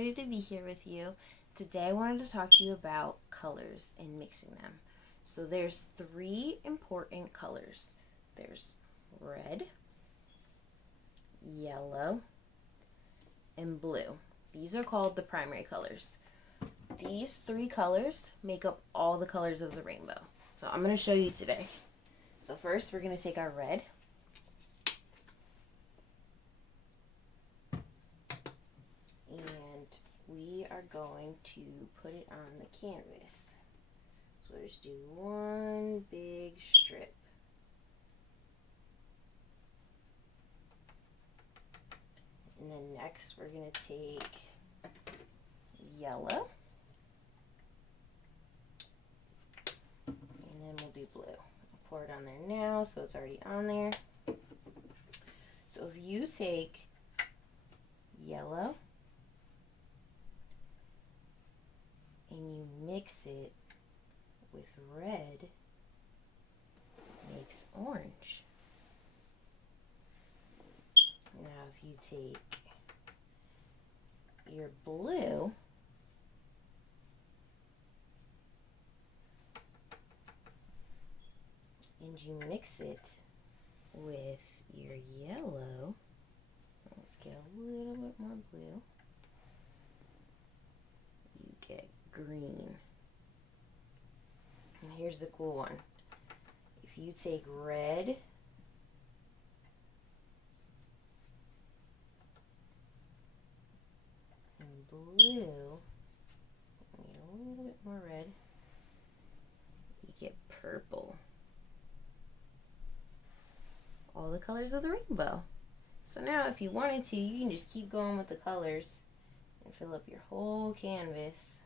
excited to be here with you. Today I wanted to talk to you about colors and mixing them. So there's three important colors. There's red, yellow, and blue. These are called the primary colors. These three colors make up all the colors of the rainbow. So I'm going to show you today. So first we're going to take our red. And we are going to put it on the canvas. So we'll just do one big strip. And then next we're going to take yellow. And then we'll do blue. I'll pour it on there now so it's already on there. So if you take yellow and you mix it with red, it makes orange. Now if you take your blue and you mix it with your yellow, let's get a little bit more blue, you get green. And here's the cool one. If you take red and blue, and get a little bit more red, you get purple. All the colors of the rainbow. So now if you wanted to, you can just keep going with the colors and fill up your whole canvas.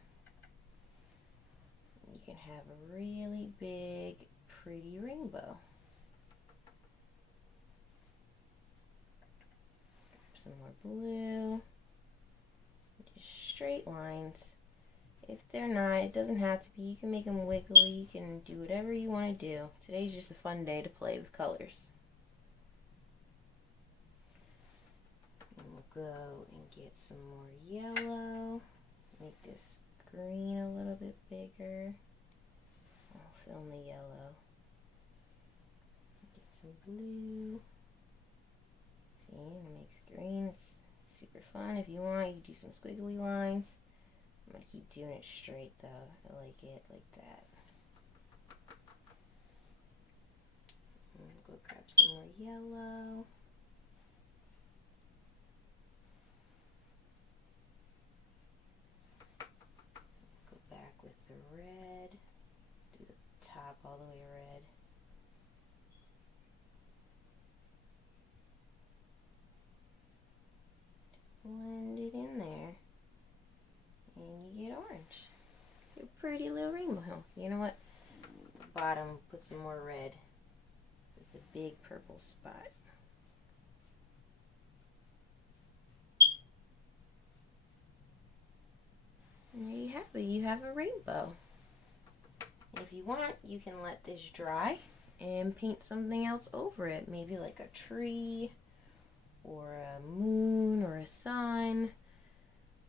You can have a really big, pretty rainbow. Grab some more blue. Just straight lines. If they're not, it doesn't have to be. You can make them wiggly. You can do whatever you want to do. Today's just a fun day to play with colors. And we'll go and get some more yellow. Make this green a little bit bigger. I'll fill in the yellow. Get some blue. See, it makes green. It's super fun. If you want, you can do some squiggly lines. I'm going to keep doing it straight though. I like it like that. And we'll go grab some more yellow. Go back with the red. Do the top all the way red. Blend it in there. And you get orange. Your pretty little rainbow. You know what? The bottom, put some more red. It's a big purple spot. And there you have it. You have a rainbow. If you want, you can let this dry and paint something else over it. Maybe like a tree or a moon or a sun.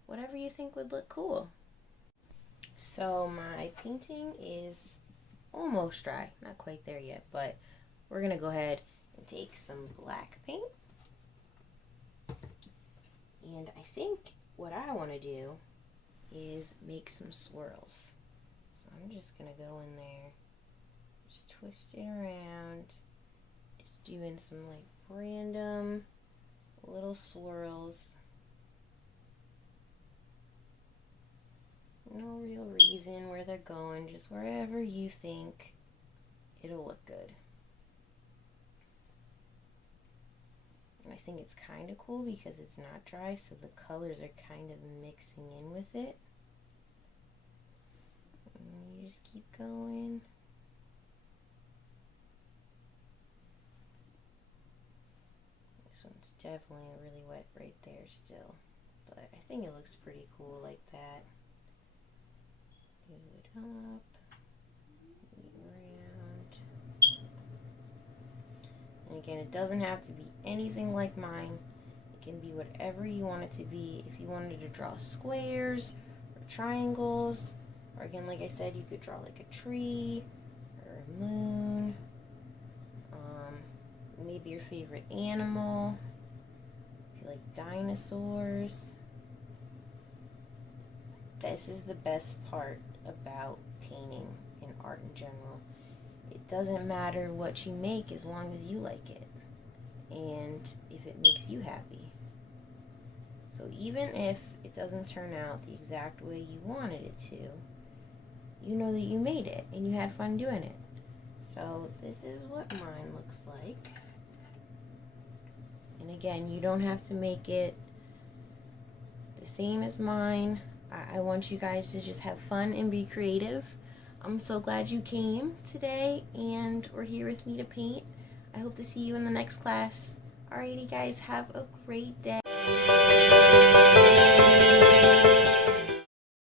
Whatever you think would look cool. So my painting is almost dry. Not quite there yet, but we're going to go ahead and take some black paint. And I think what I want to do is make some swirls. So I'm just going to go in there, just twist it around, just doing some like random little swirls. No real reason where they're going, just wherever you think it'll look good. And I think it's kind of cool because it's not dry, so the colors are kind of mixing in with it. And you just keep going. This one's definitely really wet right there still, but I think it looks pretty cool like that. Move it up, around. And again, it doesn't have to be anything like mine. It can be whatever you want it to be. If you wanted to draw squares or triangles, or again, like I said, you could draw like a tree or a moon, maybe your favorite animal, if you like dinosaurs. This is the best part about painting and art in general. It doesn't matter what you make as long as you like it and if it makes you happy. So even if it doesn't turn out the exact way you wanted it to, you know that you made it and you had fun doing it. So this is what mine looks like. And again, you don't have to make it the same as mine. I want you guys to just have fun and be creative. I'm so glad you came today and were here with me to paint. I hope to see you in the next class. Alrighty guys, have a great day.